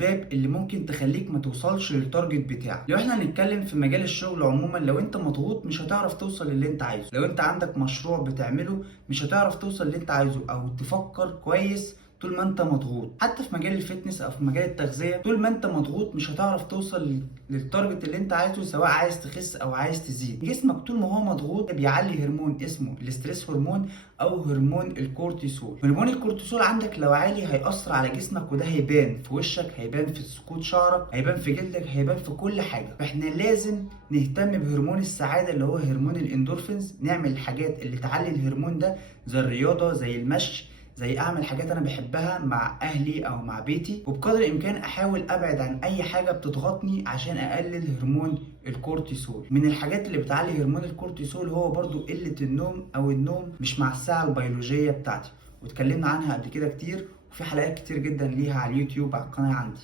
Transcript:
الاسباب اللي ممكن تخليك ما توصلش للتارجت بتاعك. لو احنا هنتكلم في مجال الشغل عموما، لو انت مضغوط مش هتعرف توصل للي انت عايزه. لو انت عندك مشروع بتعمله مش هتعرف توصل للي انت عايزه او تفكر كويس طول ما انت مضغوط. حتى في مجال الفتنس او في مجال التغذيه، طول ما انت مضغوط مش هتعرف توصل للتارجت اللي انت عايزه، سواء عايز تخس او عايز تزيد. جسمك طول ما هو مضغوط بيعلي هرمون اسمه الاستريس هرمون او هرمون الكورتيسول. هرمون الكورتيسول عندك لو عالي هيأثر على جسمك، وده هيبان في وشك، هيبان في سقوط شعرك، هيبان في جلدك، هيبان في كل حاجه. فاحنا لازم نهتم بهرمون السعاده اللي هو هرمون الاندورفينز، نعمل الحاجات اللي تعلي الهرمون ده زي الرياضه، زي المشي، زي اعمل حاجات انا بحبها مع اهلي او مع بيتي، وبقدر الامكان احاول ابعد عن اي حاجه بتضغطني عشان اقلل هرمون الكورتيسول. من الحاجات اللي بتعلي هرمون الكورتيسول هو برضو قله النوم، او النوم مش مع الساعه البيولوجيه بتاعتي، واتكلمنا عنها قبل كده كتير، وفي حلقات كتير جدا ليها على اليوتيوب على القناه عندي.